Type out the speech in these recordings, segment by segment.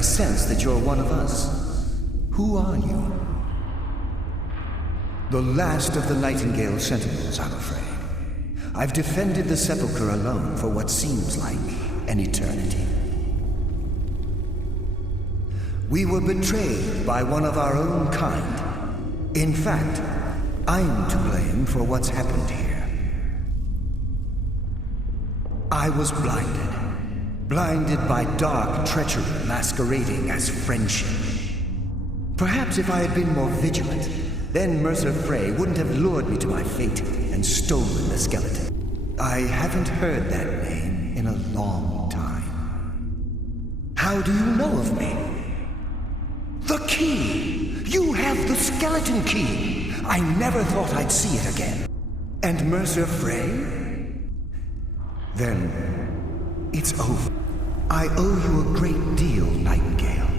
I sense that you're one of us. Who are you? The last of the Nightingale Sentinels, I'm afraid. I've defended the sepulchre alone for what seems like an eternity. We were betrayed by one of our own kind. In fact, I'm to blame for what's happened here. I was blinded by dark treachery masquerading as friendship. Perhaps if I had been more vigilant, then Mercer Frey wouldn't have lured me to my fate and stolen the skeleton. I haven't heard that name in a long time. How do you know of me? The key! You have the skeleton key! I never thought I'd see it again. And Mercer Frey? Then it's over. I owe you a great deal, Nightingale.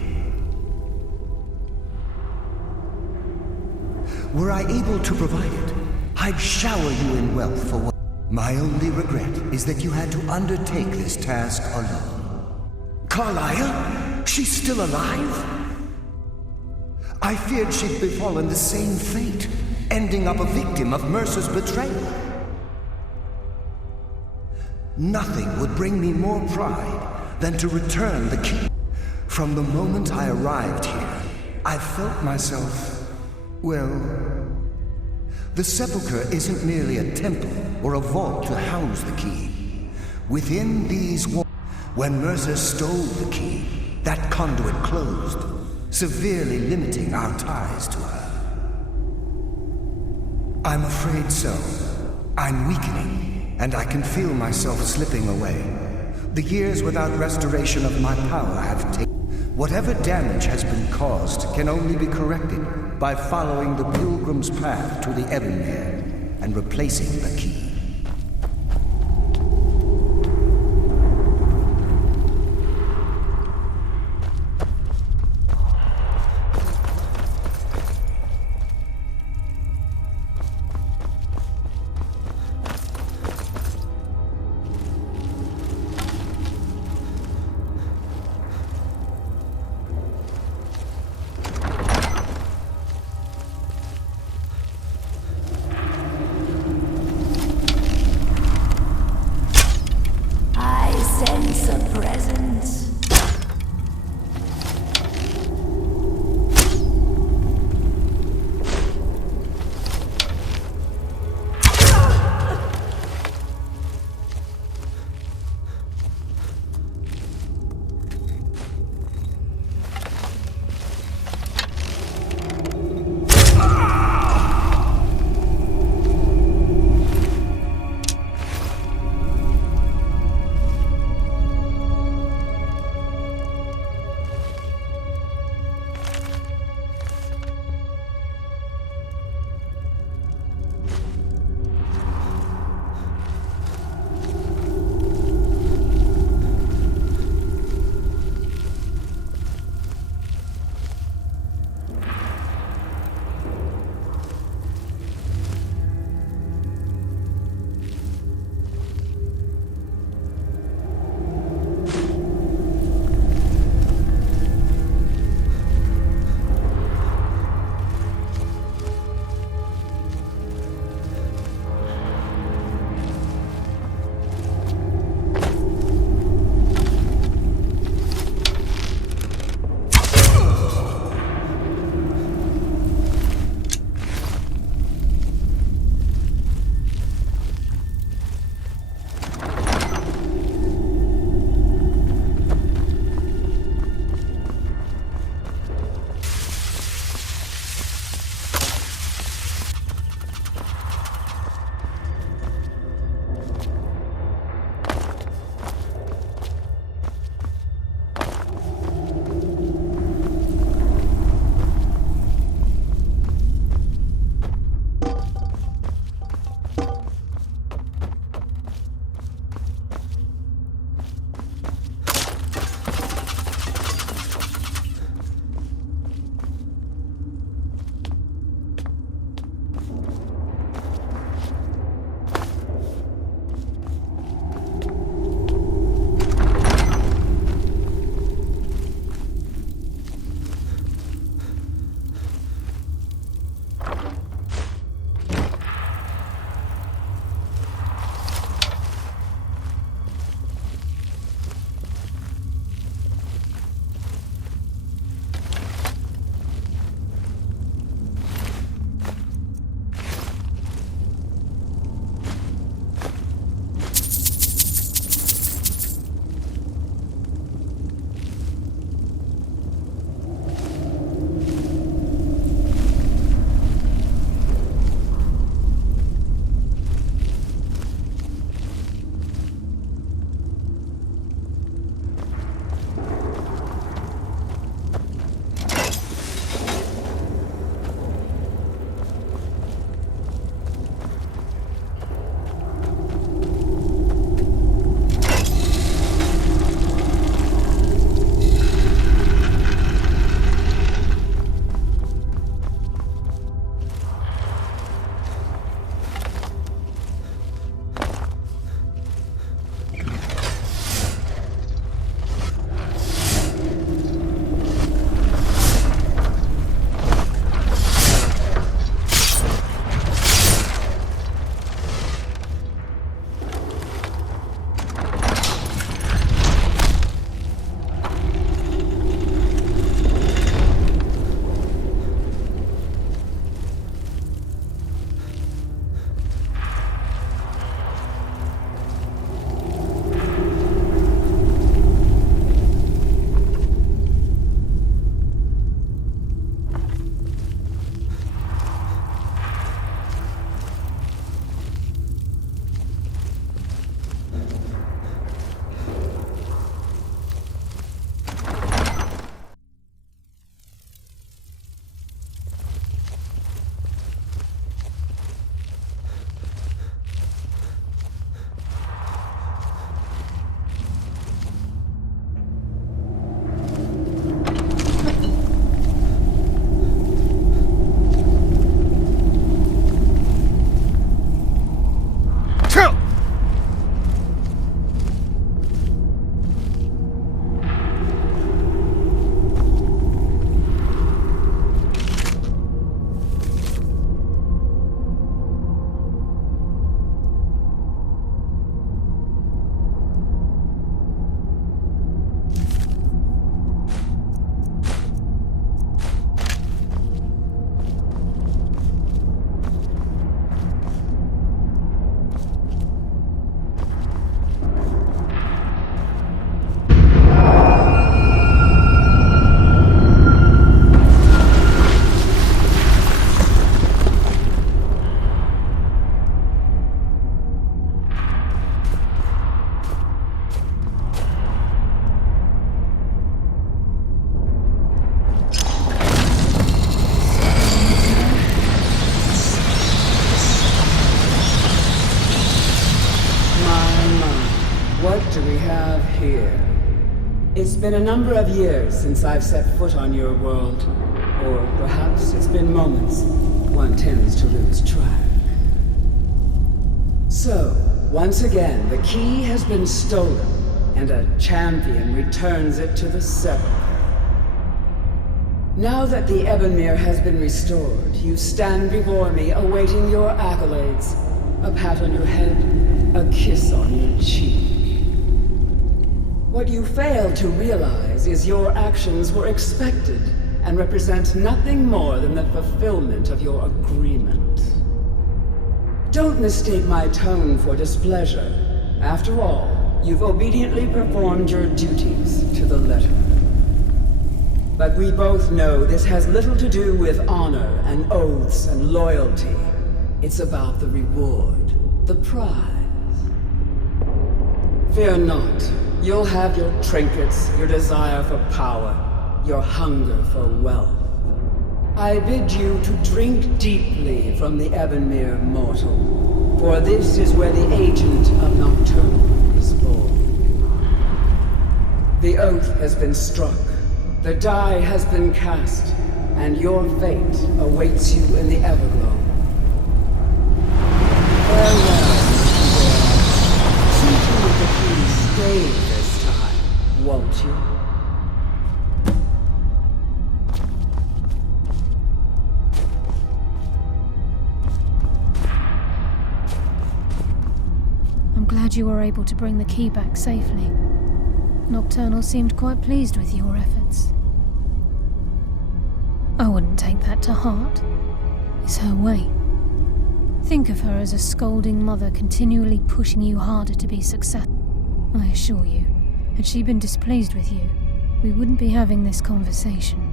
Were I able to provide it, I'd shower you in wealth for what... My only regret is that you had to undertake this task alone. Carlyle? She's still alive? I feared she'd befallen the same fate, ending up a victim of Mercer's betrayal. Nothing would bring me more pride than to return the key. From the moment I arrived here, I felt myself... well, the sepulchre isn't merely a temple or a vault to house the key. Within these walls, when Mercer stole the key, that conduit closed, severely limiting our ties to her. I'm afraid so. I'm weakening, and I can feel myself slipping away. The years without restoration of my power have taken... Whatever damage has been caused can only be corrected by following the pilgrim's path to the Ebonmere and replacing the key. What do we have here? It's been a number of years since I've set foot on your world. Or perhaps it's been moments. One tends to lose track. So, once again, the key has been stolen, and a champion returns it to the Sepulchre. Now that the Ebonmere has been restored, you stand before me awaiting your accolades. A pat on your head, a kiss on your cheek. What you fail to realize is your actions were expected and represent nothing more than the fulfillment of your agreement. Don't mistake my tone for displeasure. After all, you've obediently performed your duties to the letter. But we both know this has little to do with honor and oaths and loyalty. It's about the reward, the prize. Fear not. You'll have your trinkets, your desire for power, your hunger for wealth. I bid you to drink deeply from the Ebonmere mortal, for this is where the agent of Nocturnal is born. The oath has been struck, the die has been cast, and your fate awaits you in the Everglow. Farewell, see to it that you stay this time, won't you? Glad you were able to bring the key back safely. Nocturnal seemed quite pleased with your efforts. I wouldn't take that to heart. It's her way. Think of her as a scolding mother continually pushing you harder to be successful. I assure you, had she been displeased with you, we wouldn't be having this conversation.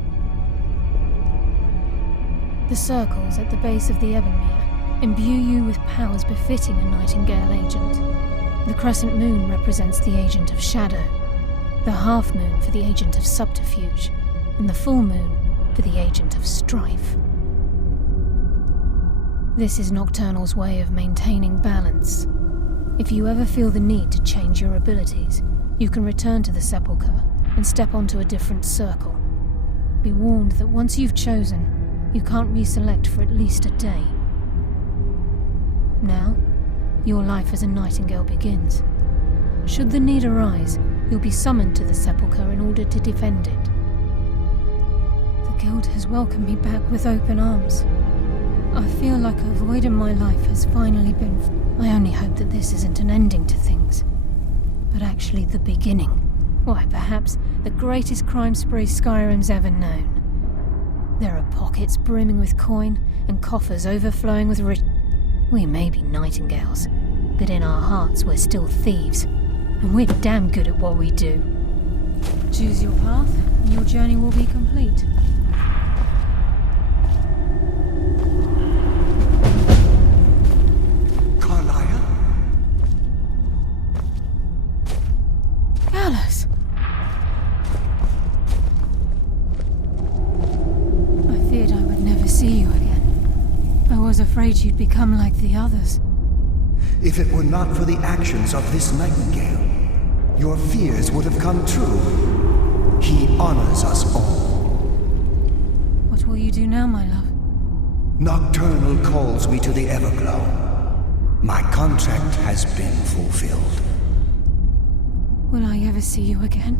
The circles at the base of the Ebonmere imbue you with powers befitting a Nightingale agent. The crescent moon represents the agent of shadow, the half moon for the agent of subterfuge, and the full moon for the agent of strife. This is Nocturnal's way of maintaining balance. If you ever feel the need to change your abilities, you can return to the Sepulchre and step onto a different circle. Be warned that once you've chosen, you can't reselect for at least a day. Now, your life as a Nightingale begins. Should the need arise, you'll be summoned to the Sepulchre in order to defend it. The Guild has welcomed me back with open arms. I feel like a void in my life has finally been... I only hope that this isn't an ending to things, but actually the beginning. Why, perhaps the greatest crime spree Skyrim's ever known. There are pockets brimming with coin and coffers overflowing with rich... We may be Nightingales, but in our hearts we're still thieves, and we're damn good at what we do. Choose your path, and your journey will be complete. Carlia? Gallus! I feared I would never see you again. I was afraid you'd become like the others. If it were not for the actions of this Nightingale, your fears would have come true. He honors us all. What will you do now, my love? Nocturnal calls me to the Everglow. My contract has been fulfilled. Will I ever see you again?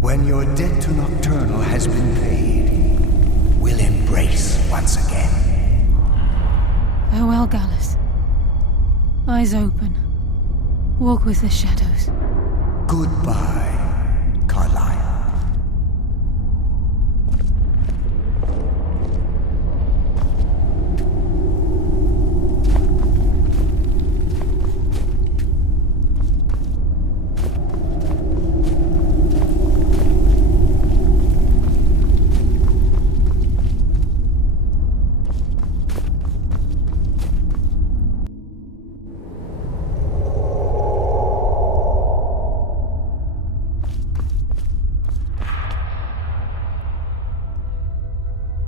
When your debt to Nocturnal has been paid, we'll embrace once again. Farewell, Gallus. Eyes open. Walk with the shadows. Goodbye.